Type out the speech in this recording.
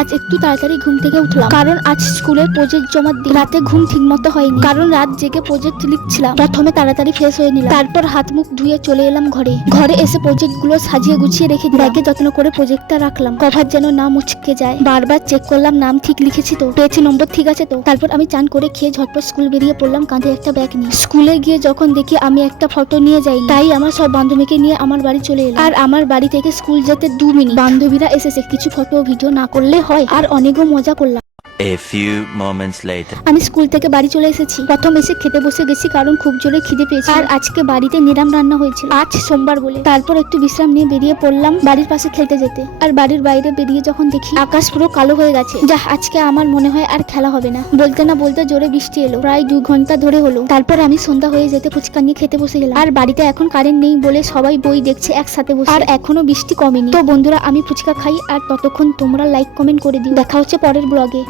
আজ একটু তাড়াতাড়ি ঘুম থেকে উঠলাম, কারণ আজ স্কুলের প্রজেক্ট জমা দিই। রাতে ঘুম ঠিক মতো হয়নি, কারণ রাত জেগে প্রজেক্ট লিখছিলাম। প্রথমে তাড়াতাড়ি ফ্রেশ হয়ে নিলাম, তারপর হাত মুখ ধুয়ে চলে এলাম ঘরে। ঘরে এসে প্রজেক্ট গুলো সাজিয়ে গুছিয়ে রেখে ব্যাগে যত্ন করে প্রজেক্টটা রাখলাম, কভার যেন না মুচকে যায়। বারবার চেক করলাম নাম ঠিক লিখেছি তো, পেয়েছি নম্বর ঠিক আছে তো। তারপর আমি চান করে খেয়ে ঝটপট স্কুল বেরিয়ে পড়লাম কাঁধে একটা ব্যাগ নিয়ে। স্কুলে গিয়ে যখন দেখি আমি একটা ফটো নিয়ে যাই, তাই আমার সব বান্ধবীকে নিয়ে আমার বাড়ি চলে এলাম। আর আমার বাড়ি থেকে স্কুল যেতে 2 মিনিট। বান্ধবীরা এসেছে, কিছু ফটো ভিডিও না করলে হয়, আর অনেকও মজা করলাম। A few moments later. আমি স্কুল থেকে বাড়ি চলে এসেছি। প্রথম এসে খেতে বসে গেছি, কারণ খুব জোরে খিদে পেয়েছে। আর আজকে বাড়িতে নিরাম রান্না হয়েছিল, আজ সোমবার বলে। তারপর একটু বিশ্রাম নিয়ে বেরিয়ে পড়লাম বাড়ির পাশে খেলতে যেতে। আর বাড়ির বাইরে বেরিয়ে যখন দেখি আকাশ পুরো কালো হয়ে গেছে, যা আজকে আমার মনে হয় আর খেলা হবে না। বলতে না বলতে জোরে বৃষ্টি এলো, প্রায় 2 ঘন্টা ধরে হলো। তারপর আমি সন্ধ্যা হয়ে যেতে ফুচকা নিয়ে খেতে বসে গেলাম। আর বাড়িতে এখন কারেন্ট নেই বলে সবাই বই দেখছে একসাথে বসে। আর এখনো বৃষ্টি কমেনি। তো বন্ধুরা, আমি ফুচকা খাই, আর ততক্ষণ তোমরা লাইক কমেন্ট করে দিও। দেখা হচ্ছে পরের ব্লগে।